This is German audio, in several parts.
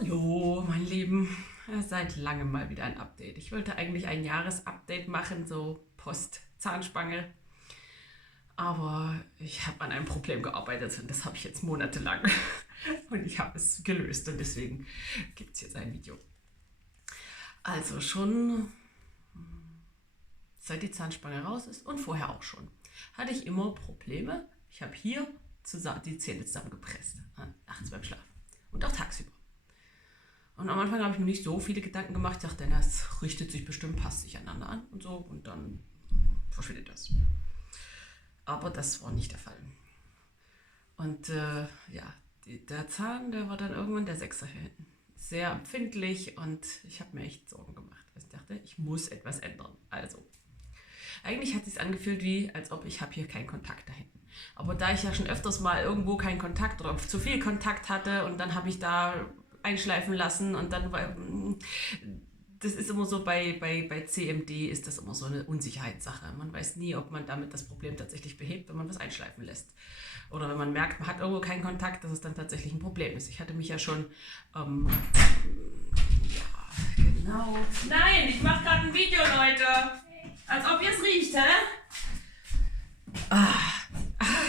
Hallo, mein Lieben. Seit langem mal wieder ein Update. Ich wollte eigentlich ein Jahresupdate machen, so Post-Zahnspange. Aber ich habe an einem Problem gearbeitet und das habe ich jetzt monatelang. Und ich habe es gelöst und deswegen gibt es jetzt ein Video. Also schon seit die Zahnspange raus ist und vorher auch schon, hatte ich immer Probleme. Ich habe hier die Zähne zusammengepresst, nachts beim Schlafen und auch tagsüber. Und am Anfang habe ich mir nicht so viele Gedanken gemacht. Ich dachte, das richtet sich bestimmt, passt sich aneinander an und so. Und dann verschwindet das. Aber das war nicht der Fall. Und der Zahn, der war dann irgendwann der Sechser hier hinten. Sehr empfindlich und ich habe mir echt Sorgen gemacht. Ich dachte, ich muss etwas ändern. Also, eigentlich hat es sich angefühlt wie, als ob ich habe hier keinen Kontakt da hinten. Aber da ich ja schon öfters mal irgendwo keinen Kontakt oder zu viel Kontakt hatte und dann habe ich da einschleifen lassen und dann, das ist immer so, bei CMD ist das immer so eine Unsicherheitssache. Man weiß nie, ob man damit das Problem tatsächlich behebt, wenn man was einschleifen lässt. Oder wenn man merkt, man hat irgendwo keinen Kontakt, dass es dann tatsächlich ein Problem ist. Ich hatte mich ja schon, ja, genau. Nein, ich mache gerade ein Video, Leute. Als ob ihr es riecht, hä?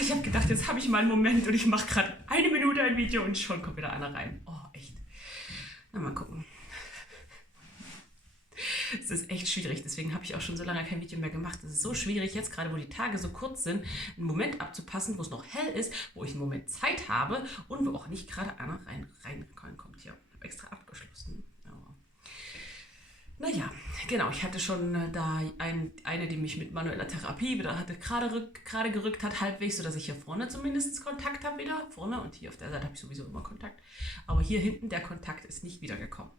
Ich habe gedacht, jetzt habe ich mal einen Moment und ich mache gerade 1 Minute ein Video und schon kommt wieder einer rein. Oh, echt. Na, mal gucken. Es ist echt schwierig, deswegen habe ich auch schon so lange kein Video mehr gemacht. Es ist so schwierig, jetzt gerade, wo die Tage so kurz sind, einen Moment abzupassen, wo es noch hell ist, wo ich einen Moment Zeit habe und wo auch nicht gerade einer reinkommt. Hier, ich habe extra abgeschlossen. Naja, genau, ich hatte schon da eine, die mich mit manueller Therapie wieder hatte gerade gerückt hat, halbwegs, sodass ich hier vorne zumindest Kontakt habe wieder. Vorne und hier auf der Seite habe ich sowieso immer Kontakt. Aber hier hinten, der Kontakt ist nicht wiedergekommen.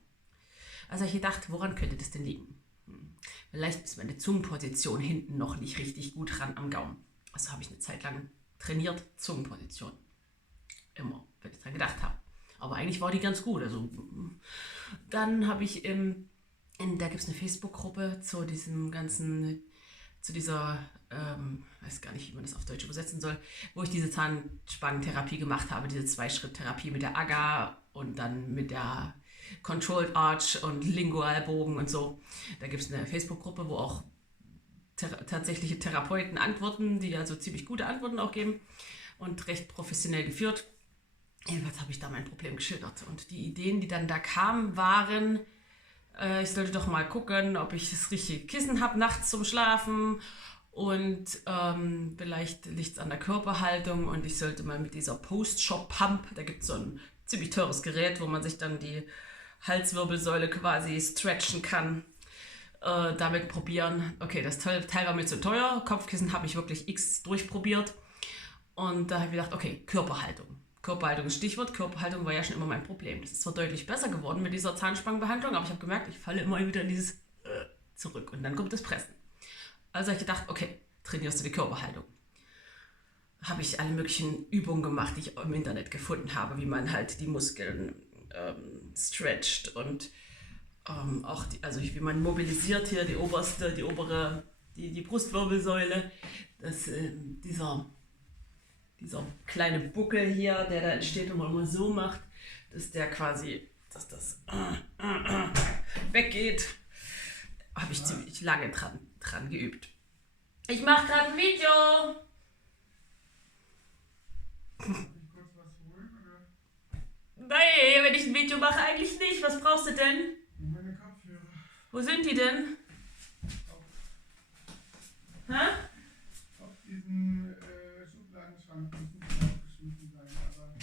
Also ich gedacht, woran könnte das denn liegen? Vielleicht ist meine Zungenposition hinten noch nicht richtig gut ran am Gaumen. Also habe ich eine Zeit lang trainiert, Zungenposition. Immer, wenn ich dran gedacht habe. Aber eigentlich war die ganz gut. Also dann habe ich da gibt es eine Facebook-Gruppe zu diesem ganzen, zu dieser, weiß gar nicht, wie man das auf Deutsch übersetzen soll, wo ich diese Zahnspangentherapie gemacht habe, diese 2-Schritt-Therapie mit der AGA und dann mit der Controlled Arch und Lingualbogen und so. Da gibt es eine Facebook-Gruppe, wo auch tatsächliche Therapeuten antworten, die also ziemlich gute Antworten auch geben und recht professionell geführt. Jedenfalls habe ich da mein Problem geschildert und die Ideen, die dann da kamen, waren: Ich sollte doch mal gucken, ob ich das richtige Kissen habe nachts zum Schlafen und vielleicht liegt es an der Körperhaltung und ich sollte mal mit dieser Post-Shop-Pump, da gibt es so ein ziemlich teures Gerät, wo man sich dann die Halswirbelsäule quasi stretchen kann, damit probieren. Okay, das Teil war mir zu teuer, Kopfkissen habe ich wirklich x durchprobiert und da habe ich gedacht, okay, Körperhaltung. Körperhaltung ist Stichwort. Körperhaltung war ja schon immer mein Problem. Das ist zwar deutlich besser geworden mit dieser Zahnspangenbehandlung, aber ich habe gemerkt, ich falle immer wieder in dieses zurück und dann kommt das Pressen. Also habe ich gedacht, okay, trainierst du die Körperhaltung. Habe ich alle möglichen Übungen gemacht, die ich im Internet gefunden habe, wie man halt die Muskeln stretcht und auch wie man mobilisiert hier die Brustwirbelsäule, dieser kleine Buckel hier, der da entsteht, wenn man immer so macht, dass das weggeht. Habe ich ziemlich lange dran geübt. Ich mache gerade ein Video. Nee, wenn ich ein Video mache, eigentlich nicht. Was brauchst du denn? Meine Kopfhörer. Wo sind die denn? Hä? Auf diesem Schubladenschrank müssen sie aufgeschmissen sein, aber.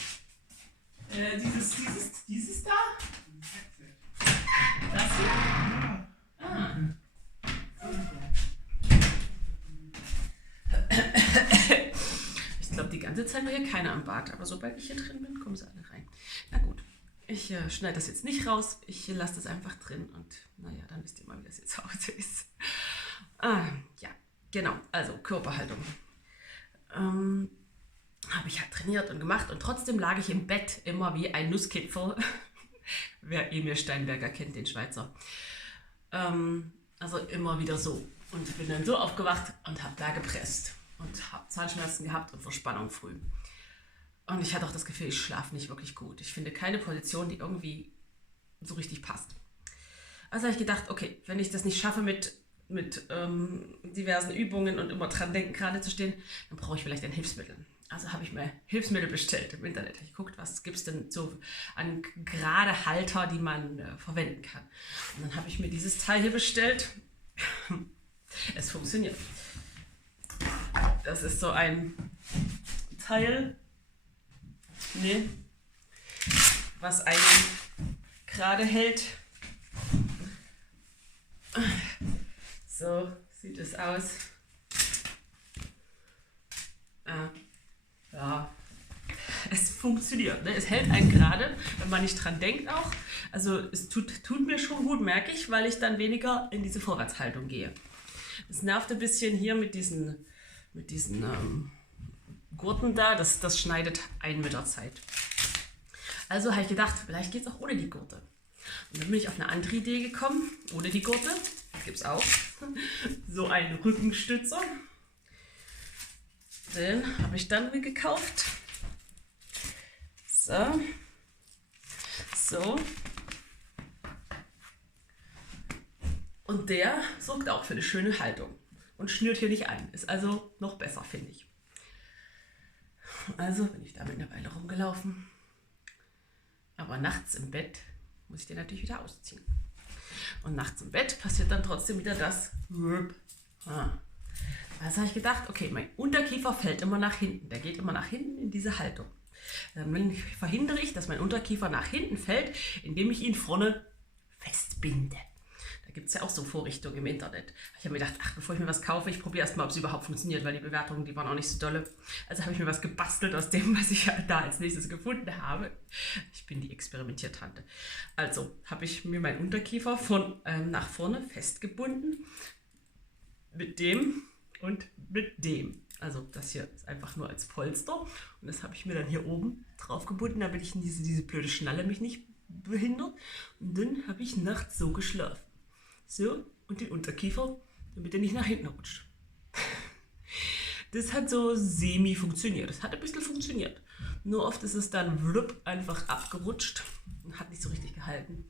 Dieses da? Dieses Headset. Das hier? Ja. Ah. Ich glaube, die ganze Zeit war hier keiner am Bad, aber sobald ich hier drin bin, kommen sie alle rein. Na gut, ich schneide das jetzt nicht raus, ich lasse das einfach drin und naja, dann wisst ihr mal, wie das jetzt zu Hause ist. Ja, genau, also Körperhaltung. Habe ich halt trainiert und gemacht und trotzdem lag ich im Bett immer wie ein Nusskipferl. Wer Emil Steinberger kennt, den Schweizer. Also immer wieder so. Und bin dann so aufgewacht und habe da gepresst. Und habe Zahnschmerzen gehabt und Verspannung früh. Und ich hatte auch das Gefühl, ich schlafe nicht wirklich gut. Ich finde keine Position, die irgendwie so richtig passt. Also habe ich gedacht, okay, wenn ich das nicht schaffe mit diversen Übungen und immer dran denken, gerade zu stehen, dann brauche ich vielleicht ein Hilfsmittel. Also habe ich mir Hilfsmittel bestellt im Internet. Ich geguckt, was gibt es denn so an gerade Halter, die man verwenden kann. Und dann habe ich mir dieses Teil hier bestellt. Es funktioniert. Das ist so ein Teil, was einen gerade hält. So sieht es aus. Ja, es funktioniert. Ne? Es hält einen gerade, wenn man nicht dran denkt auch. Also es tut mir schon gut, merke ich, weil ich dann weniger in diese Vorwärtshaltung gehe. Es nervt ein bisschen hier mit diesen Gurten da. Das schneidet ein mit der Zeit. Also habe ich gedacht, vielleicht geht es auch ohne die Gurte. Und dann bin ich auf eine andere Idee gekommen, ohne die Gurte. Gibt es auch. So einen Rückenstützer. Den habe ich dann gekauft. So. Und der sorgt auch für eine schöne Haltung. Und schnürt hier nicht ein. Ist also noch besser, finde ich. Also bin ich damit eine Weile rumgelaufen. Aber nachts im Bett muss ich den natürlich wieder ausziehen. Und nachts im Bett passiert dann trotzdem wieder das. Also habe ich gedacht, okay, mein Unterkiefer fällt immer nach hinten. Der geht immer nach hinten in diese Haltung. Dann verhindere ich, dass mein Unterkiefer nach hinten fällt, indem ich ihn vorne festbinde. Da gibt es ja auch so Vorrichtungen im Internet. Ich habe mir gedacht, bevor ich mir was kaufe, ich probiere erstmal, ob es überhaupt funktioniert, weil die Bewertungen, die waren auch nicht so dolle. Also habe ich mir was gebastelt aus dem, was ich da als nächstes gefunden habe. Ich bin die Experimentiertante. Also habe ich mir meinen Unterkiefer nach vorne festgebunden. Mit dem und mit dem. Also das hier ist einfach nur als Polster. Und das habe ich mir dann hier oben drauf gebunden, damit ich diese blöde Schnalle mich nicht behindert. Und dann habe ich nachts so geschlafen. So, und den Unterkiefer, damit er nicht nach hinten rutscht. Das hat so semi funktioniert. Das hat ein bisschen funktioniert. Nur oft ist es dann einfach abgerutscht und hat nicht so richtig gehalten.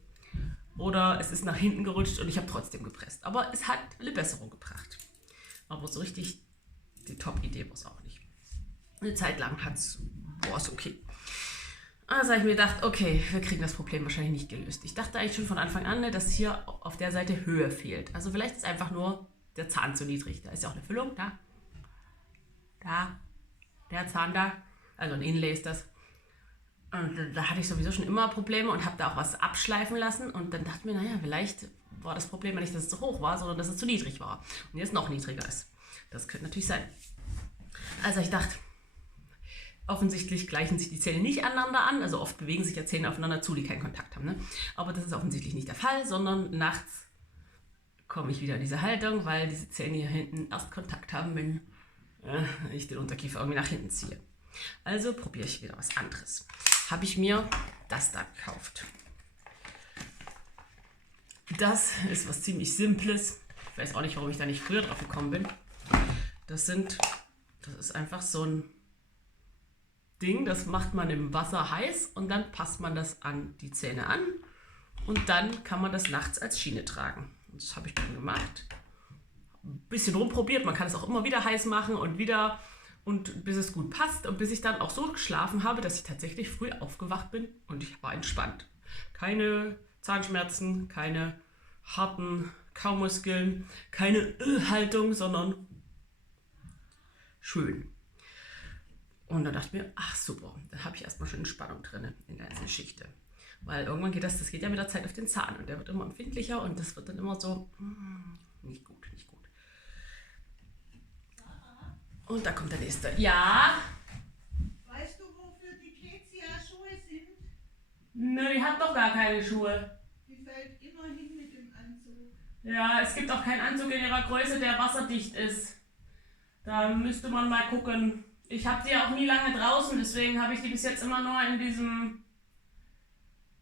Oder es ist nach hinten gerutscht und ich habe trotzdem gepresst. Aber es hat eine Besserung gebracht. Aber so richtig die Top-Idee war es auch nicht. Eine Zeit lang war es okay. Also habe ich mir gedacht, okay, wir kriegen das Problem wahrscheinlich nicht gelöst. Ich dachte eigentlich schon von Anfang an, dass hier auf der Seite Höhe fehlt. Also vielleicht ist einfach nur der Zahn zu niedrig. Da ist ja auch eine Füllung, da. Der Zahn da. Also ein Inlay ist das. Und da hatte ich sowieso schon immer Probleme und habe da auch was abschleifen lassen. Und dann dachte ich mir, vielleicht war das Problem nicht, dass es zu hoch war, sondern dass es zu niedrig war. Und jetzt noch niedriger ist. Das könnte natürlich sein. Also ich dachte, offensichtlich gleichen sich die Zähne nicht aneinander an. Also oft bewegen sich ja Zähne aufeinander zu, die keinen Kontakt haben. Ne? Aber das ist offensichtlich nicht der Fall, sondern nachts komme ich wieder in diese Haltung, weil diese Zähne hier hinten erst Kontakt haben, wenn ich den Unterkiefer irgendwie nach hinten ziehe. Also probiere ich wieder was anderes. Habe ich mir das da gekauft. Das ist was ziemlich Simples. Ich weiß auch nicht, warum ich da nicht früher drauf gekommen bin. Das ist einfach so ein Ding, das macht man im Wasser heiß und dann passt man das an die Zähne an und dann kann man das nachts als Schiene tragen. Und das habe ich dann gemacht. Ein bisschen rumprobiert, man kann es auch immer wieder heiß machen und wieder und bis es gut passt und bis ich dann auch so geschlafen habe, dass ich tatsächlich früh aufgewacht bin und ich war entspannt. Keine Zahnschmerzen, keine harten Kaumuskeln, keine Haltung, sondern schön. Und dann dachte ich mir, ach super, da habe ich erstmal schon Entspannung drin in der ganzen Geschichte. Weil irgendwann geht das geht ja mit der Zeit auf den Zahn und der wird immer empfindlicher und das wird dann immer so, nicht gut. Und da kommt der nächste. Ja? Weißt du, wofür die Kezia Schuhe sind? Nö, die hat doch gar keine Schuhe. Die fällt immer hin mit dem Anzug. Ja, es gibt auch keinen Anzug in ihrer Größe, der wasserdicht ist. Da müsste man mal gucken. Ich habe die auch nie lange draußen, deswegen habe ich die bis jetzt immer nur in diesem...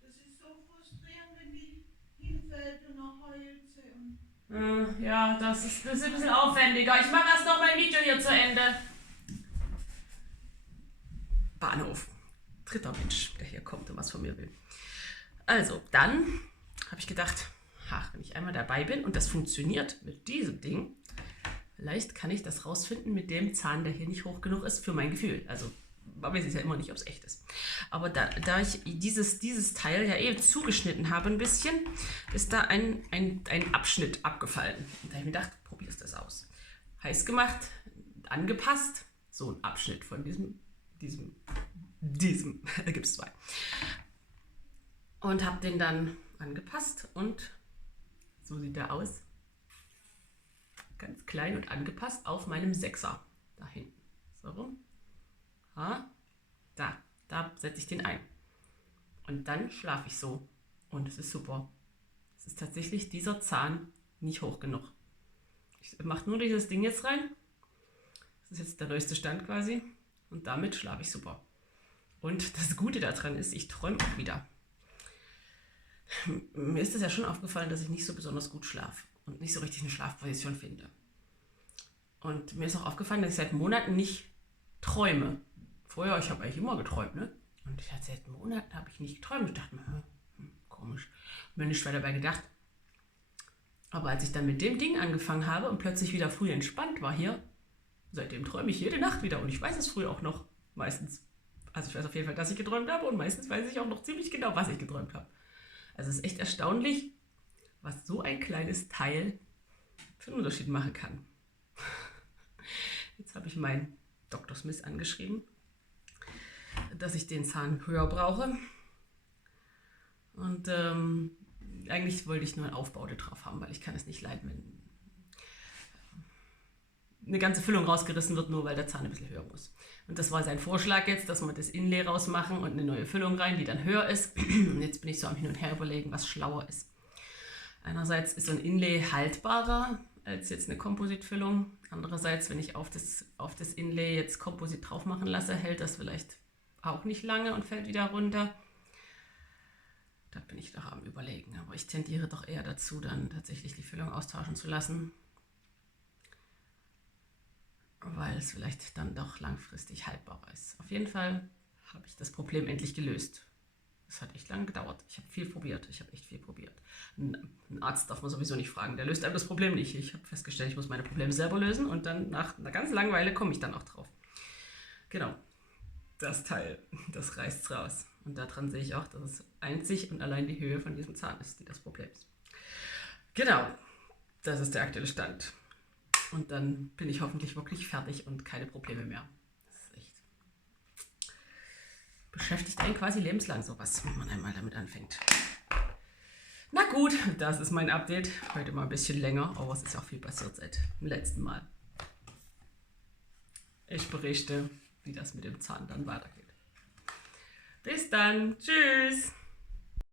Das ist so frustrierend, wenn die hinfällt und dann heult sie. Ja, das ist ein bisschen aufwendiger. Ich mache erst noch mein Video hier zu Ende. Bahnhof. Dritter Mensch, der hier kommt und was von mir will. Also, dann habe ich gedacht, ach, wenn ich einmal dabei bin und das funktioniert mit diesem Ding, vielleicht kann ich das rausfinden mit dem Zahn, der hier nicht hoch genug ist für mein Gefühl. Also, man weiß es ja immer nicht, ob es echt ist. Aber da ich dieses Teil ja zugeschnitten habe ein bisschen, ist da ein Abschnitt abgefallen. Und da habe ich mir gedacht, probierst das aus. Heiß gemacht, angepasst, so ein Abschnitt von diesem, da gibt es 2. Und habe den dann angepasst und so sieht er aus. Ganz klein und angepasst auf meinem 6er. Da hinten. So rum. Da setze ich den ein. Und dann schlafe ich so. Und es ist super. Es ist tatsächlich dieser Zahn nicht hoch genug. Ich mache nur dieses Ding jetzt rein. Das ist jetzt der neueste Stand quasi. Und damit schlafe ich super. Und das Gute daran ist, ich träume auch wieder. Mir ist es ja schon aufgefallen, dass ich nicht so besonders gut schlafe und nicht so richtig eine Schlafposition finde. Und mir ist auch aufgefallen, dass ich seit Monaten nicht träume. Vorher, ich habe eigentlich immer geträumt, ne? Und seit Monaten habe ich nicht geträumt. Ich dachte mir, komisch. Mir nicht weiter dabei gedacht. Aber als ich dann mit dem Ding angefangen habe und plötzlich wieder früh entspannt war hier, seitdem träume ich jede Nacht wieder. Und ich weiß es früh auch noch, meistens. Also ich weiß auf jeden Fall, dass ich geträumt habe und meistens weiß ich auch noch ziemlich genau, was ich geträumt habe. Also es ist echt erstaunlich, was so ein kleines Teil für einen Unterschied machen kann. Jetzt habe ich meinen Dr. Smith angeschrieben, dass ich den Zahn höher brauche. Und eigentlich wollte ich nur ein Aufbaude drauf haben, weil ich kann es nicht leiden, wenn eine ganze Füllung rausgerissen wird, nur weil der Zahn ein bisschen höher muss. Und das war sein Vorschlag jetzt, dass wir das Inlay rausmachen und eine neue Füllung rein, die dann höher ist. Und jetzt bin ich so am Hin und Her überlegen, was schlauer ist. Einerseits ist so ein Inlay haltbarer als jetzt eine Kompositfüllung. Andererseits, wenn ich auf das Inlay jetzt Komposit drauf machen lasse, hält das vielleicht auch nicht lange und fällt wieder runter. Da bin ich doch am Überlegen. Aber ich tendiere doch eher dazu, dann tatsächlich die Füllung austauschen zu lassen, weil es vielleicht dann doch langfristig haltbarer ist. Auf jeden Fall habe ich das Problem endlich gelöst. Es hat echt lange gedauert. Ich habe viel probiert. Ich habe echt viel probiert. Einen Arzt darf man sowieso nicht fragen. Der löst einem das Problem nicht. Ich habe festgestellt, ich muss meine Probleme selber lösen und dann nach einer ganz langen Weile komme ich dann auch drauf. Genau. Das Teil, das reißt raus. Und daran sehe ich auch, dass es einzig und allein die Höhe von diesem Zahn ist, die das Problem ist. Genau. Das ist der aktuelle Stand. Und dann bin ich hoffentlich wirklich fertig und keine Probleme mehr. Das ist echt. Beschäftigt einen quasi lebenslang sowas, wenn man einmal damit anfängt. Na gut, das ist mein Update. Heute mal ein bisschen länger, aber es ist auch viel passiert seit dem letzten Mal. Ich berichte, wie das mit dem Zahn dann weitergeht. Bis dann. Tschüss.